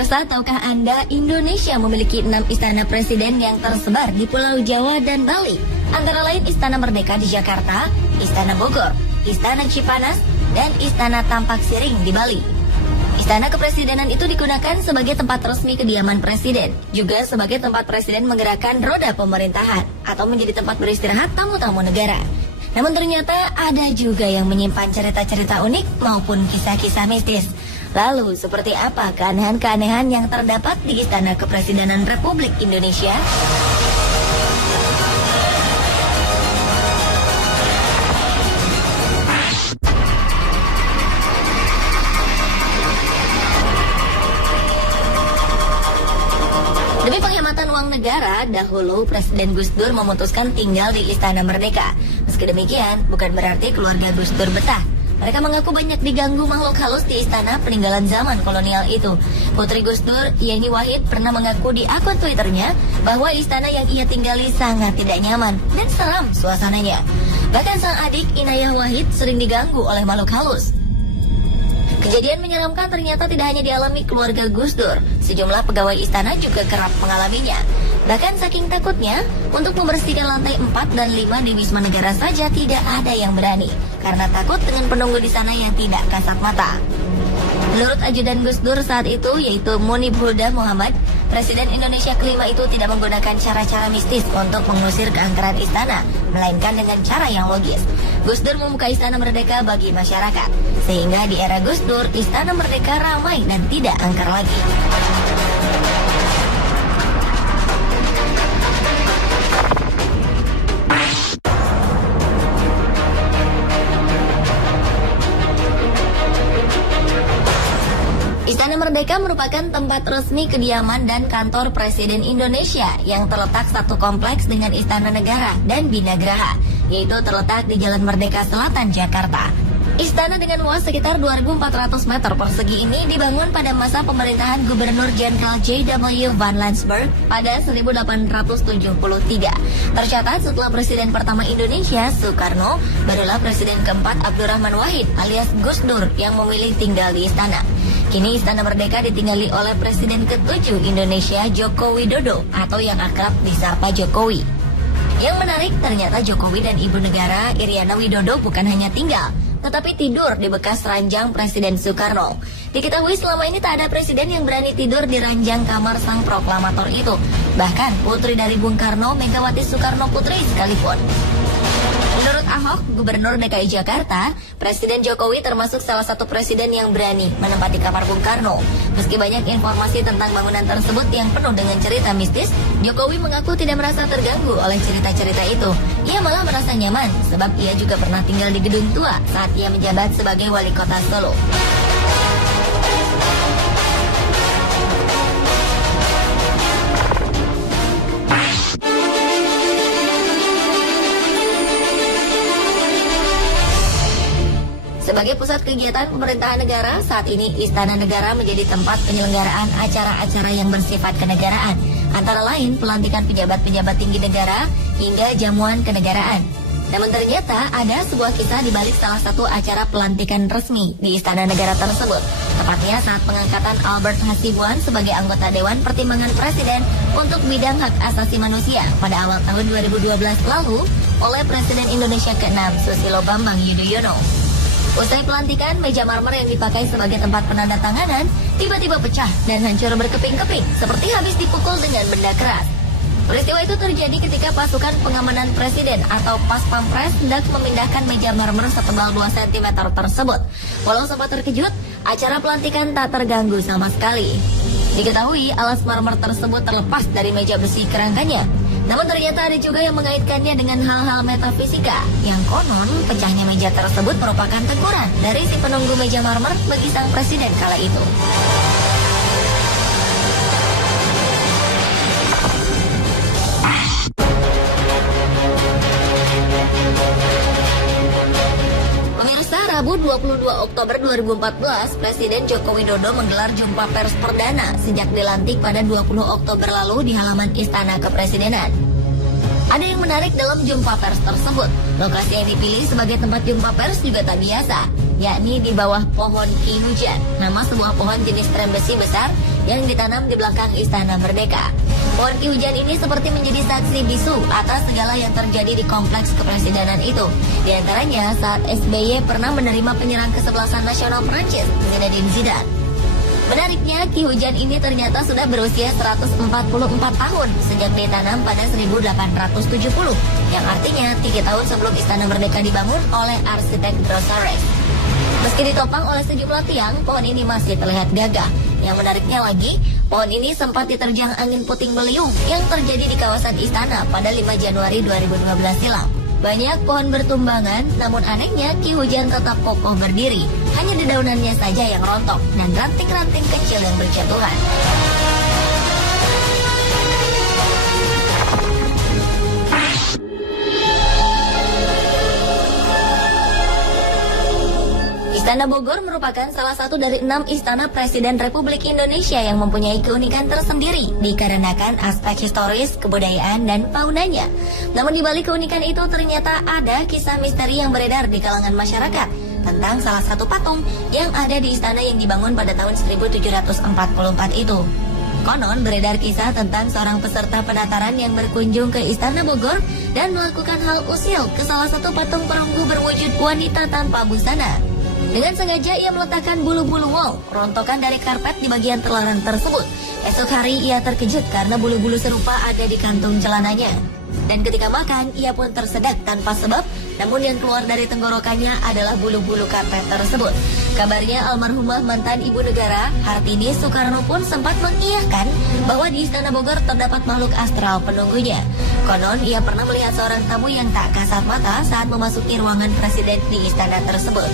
Pemirsa, tahukah Anda Indonesia memiliki 6 istana presiden yang tersebar di Pulau Jawa dan Bali? Antara lain Istana Merdeka di Jakarta, Istana Bogor, Istana Cipanas, dan Istana Tampak Siring di Bali. Istana kepresidenan itu digunakan sebagai tempat resmi kediaman presiden, juga sebagai tempat presiden menggerakkan roda pemerintahan, atau menjadi tempat beristirahat tamu-tamu negara. Namun ternyata ada juga yang menyimpan cerita-cerita unik maupun kisah-kisah mistis. Lalu, seperti apa keanehan-keanehan yang terdapat di Istana Kepresidenan Republik Indonesia? Demi penghematan uang negara, dahulu Presiden Gus Dur memutuskan tinggal di Istana Merdeka. Meski demikian, bukan berarti keluarga Gus Dur betah. Mereka mengaku banyak diganggu makhluk halus di istana peninggalan zaman kolonial itu. Putri Gus Dur, Yeni Wahid, pernah mengaku di akun Twitternya bahwa istana yang ia tinggali sangat tidak nyaman dan seram suasananya. Bahkan sang adik Inayah Wahid sering diganggu oleh makhluk halus. Kejadian menyeramkan ternyata tidak hanya dialami keluarga Gus Dur. Sejumlah pegawai istana juga kerap mengalaminya. Bahkan saking takutnya, untuk membersihkan lantai 4 dan 5 di Wisma Negara saja tidak ada yang berani. Karena takut dengan penunggu di sana yang tidak kasat mata. Menurut ajudan Gus Dur saat itu, yaitu Munib Huda Muhammad, Presiden Indonesia kelima itu tidak menggunakan cara-cara mistis untuk mengusir keangkeran istana, melainkan dengan cara yang logis. Gus Dur membuka Istana Merdeka bagi masyarakat, sehingga di era Gus Dur, Istana Merdeka ramai dan tidak angker lagi. Istana Merdeka merupakan tempat resmi kediaman dan kantor Presiden Indonesia yang terletak satu kompleks dengan Istana Negara dan Bina Geraha, yaitu terletak di Jalan Merdeka Selatan, Jakarta. Istana dengan luas sekitar 2.400 meter persegi ini dibangun pada masa pemerintahan Gubernur Jenderal J.W. Van Lansberg pada 1873. Tercatat setelah Presiden pertama Indonesia, Soekarno, barulah Presiden keempat Abdurrahman Wahid alias Gus Dur yang memilih tinggal di istana. Kini Istana Merdeka ditinggali oleh Presiden ke-7 Indonesia, Joko Widodo, atau yang akrab disapa Jokowi. Yang menarik, ternyata Jokowi dan Ibu Negara Iriana Widodo bukan hanya tinggal, tetapi tidur di bekas ranjang Presiden Soekarno. Diketahui selama ini tak ada presiden yang berani tidur di ranjang kamar sang proklamator itu. Bahkan putri dari Bung Karno, Megawati Soekarno Putri sekalipun. Menurut Ahok, Gubernur DKI Jakarta, Presiden Jokowi termasuk salah satu presiden yang berani menempati kamar Bung Karno. Meski banyak informasi tentang bangunan tersebut yang penuh dengan cerita mistis, Jokowi mengaku tidak merasa terganggu oleh cerita-cerita itu. Ia malah merasa nyaman, sebab ia juga pernah tinggal di gedung tua saat ia menjabat sebagai wali kota Solo. Sebagai pusat kegiatan pemerintahan negara, saat ini Istana Negara menjadi tempat penyelenggaraan acara-acara yang bersifat kenegaraan, antara lain pelantikan pejabat-pejabat tinggi negara hingga jamuan kenegaraan. Namun ternyata ada sebuah kisah di balik salah satu acara pelantikan resmi di Istana Negara tersebut, tepatnya saat pengangkatan Albert Hasibuan sebagai anggota Dewan Pertimbangan Presiden untuk bidang hak asasi manusia pada awal tahun 2012 lalu oleh Presiden Indonesia ke-6 Susilo Bambang Yudhoyono. Usai pelantikan, meja marmer yang dipakai sebagai tempat penandatanganan tiba-tiba pecah dan hancur berkeping-keping seperti habis dipukul dengan benda keras. Peristiwa itu terjadi ketika pasukan pengamanan presiden atau Pas Pampres hendak memindahkan meja marmer setebal 2 cm tersebut. Walau sempat terkejut, acara pelantikan tak terganggu sama sekali. Diketahui alas marmer tersebut terlepas dari meja besi kerangkanya. Namun ternyata ada juga yang mengaitkannya dengan hal-hal metafisika, yang konon pecahnya meja tersebut merupakan teguran dari si penunggu meja marmer bagi sang presiden kala itu. Pemirsa, Rabu 22 Oktober 2014, Presiden Joko Widodo menggelar jumpa pers perdana sejak dilantik pada 20 Oktober lalu di halaman Istana Kepresidenan. Ada yang menarik dalam jumpa pers tersebut. Lokasi yang dipilih sebagai tempat jumpa pers juga tak biasa. yakni di bawah pohon Ki Hujan, nama sebuah pohon jenis trem besi besar yang ditanam di belakang Istana Merdeka. Pohon Ki Hujan ini seperti menjadi saksi bisu atas segala yang terjadi di kompleks kepresidenan itu. Di antaranya saat SBY pernah menerima penyerang kesebelasan nasional Prancis, Zinedine Zidane. Menariknya, Ki Hujan ini ternyata sudah berusia 144 tahun sejak ditanam pada 1870, yang artinya 3 tahun sebelum Istana Merdeka dibangun oleh arsitek Drossares. Meski ditopang oleh sejumlah tiang, pohon ini masih terlihat gagah. Yang menariknya lagi, pohon ini sempat diterjang angin puting beliung yang terjadi di kawasan istana pada 5 Januari 2012 silam. Banyak pohon bertumbangan, namun anehnya Ki Hujan tetap kokoh berdiri. Hanya dedaunannya saja yang rontok dan ranting-ranting kecil yang berjatuhan. Istana Bogor merupakan salah satu dari 6 istana Presiden Republik Indonesia yang mempunyai keunikan tersendiri dikarenakan aspek historis, kebudayaan, dan faunanya. Namun di balik keunikan itu ternyata ada kisah misteri yang beredar di kalangan masyarakat tentang salah satu patung yang ada di istana yang dibangun pada tahun 1744 itu. Konon beredar kisah tentang seorang peserta pendataran yang berkunjung ke Istana Bogor dan melakukan hal usil ke salah satu patung perunggu berwujud wanita tanpa busana. Dengan sengaja ia meletakkan bulu-bulu wol, rontokan dari karpet di bagian terlarang tersebut. Esok hari ia terkejut karena bulu-bulu serupa ada di kantung celananya. Dan ketika makan, ia pun tersedak tanpa sebab, namun yang keluar dari tenggorokannya adalah bulu-bulu karpet tersebut. Kabarnya almarhumah mantan ibu negara, Hartini Soekarno pun sempat mengiyahkan bahwa di Istana Bogor terdapat makhluk astral penunggunya. Konon, ia pernah melihat seorang tamu yang tak kasat mata saat memasuki ruangan presiden di istana tersebut.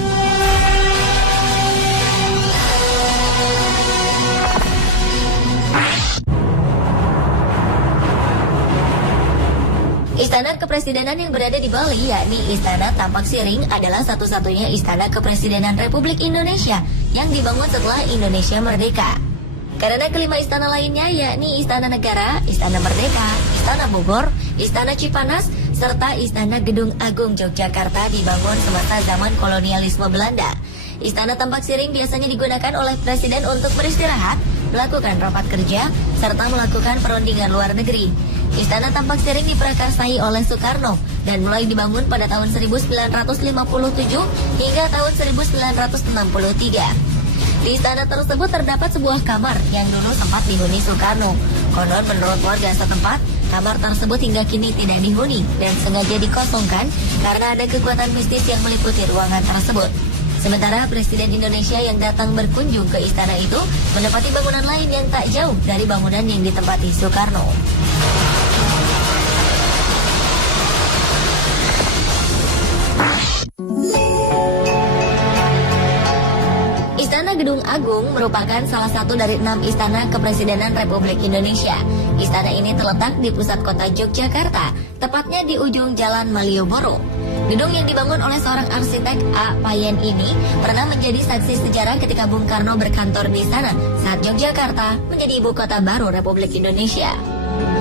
Istana Kepresidenan yang berada di Bali, yakni Istana Tampak Siring, adalah satu-satunya istana kepresidenan Republik Indonesia yang dibangun setelah Indonesia merdeka. Karena kelima istana lainnya, yakni Istana Negara, Istana Merdeka, Istana Bogor, Istana Cipanas, serta Istana Gedung Agung Yogyakarta dibangun semasa zaman kolonialisme Belanda. Istana Tampak Siring biasanya digunakan oleh presiden untuk beristirahat, melakukan rapat kerja, serta melakukan perundingan luar negeri. Istana Tampak Siring diprakarsai oleh Soekarno dan mulai dibangun pada tahun 1957 hingga tahun 1963. Di istana tersebut terdapat sebuah kamar yang dulu sempat dihuni Soekarno. Konon menurut warga setempat, kamar tersebut hingga kini tidak dihuni dan sengaja dikosongkan karena ada kekuatan mistis yang meliputi ruangan tersebut. Sementara Presiden Indonesia yang datang berkunjung ke istana itu menempati bangunan lain yang tak jauh dari bangunan yang ditempati Soekarno. Istana Gedung Agung merupakan salah satu dari 6 istana kepresidenan Republik Indonesia. Istana ini terletak di pusat kota Yogyakarta, tepatnya di ujung Jalan Malioboro. Gedung yang dibangun oleh seorang arsitek A. Payen ini pernah menjadi saksi sejarah ketika Bung Karno berkantor di sana saat Yogyakarta menjadi ibu kota baru Republik Indonesia.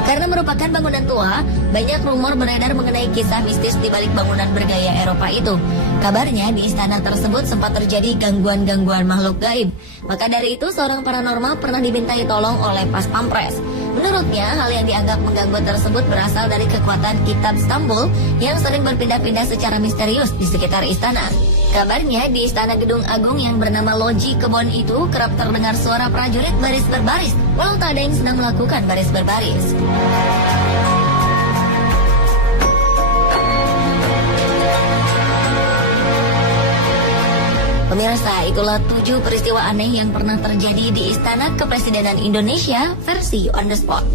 Karena merupakan bangunan tua, banyak rumor beredar mengenai kisah mistis di balik bangunan bergaya Eropa itu. Kabarnya di istana tersebut sempat terjadi gangguan-gangguan makhluk gaib. Maka dari itu seorang paranormal pernah dimintai tolong oleh Pas Pampres. Menurutnya, hal yang dianggap mengganggu tersebut berasal dari kekuatan kitab Stambul yang sering berpindah-pindah secara misterius di sekitar istana. Kabarnya di Istana Gedung Agung yang bernama Loji Kebon itu kerap terdengar suara prajurit baris berbaris, walau tak ada yang sedang melakukan baris berbaris. Pemirsa, itulah 7 peristiwa aneh yang pernah terjadi di Istana Kepresidenan Indonesia versi on the spot.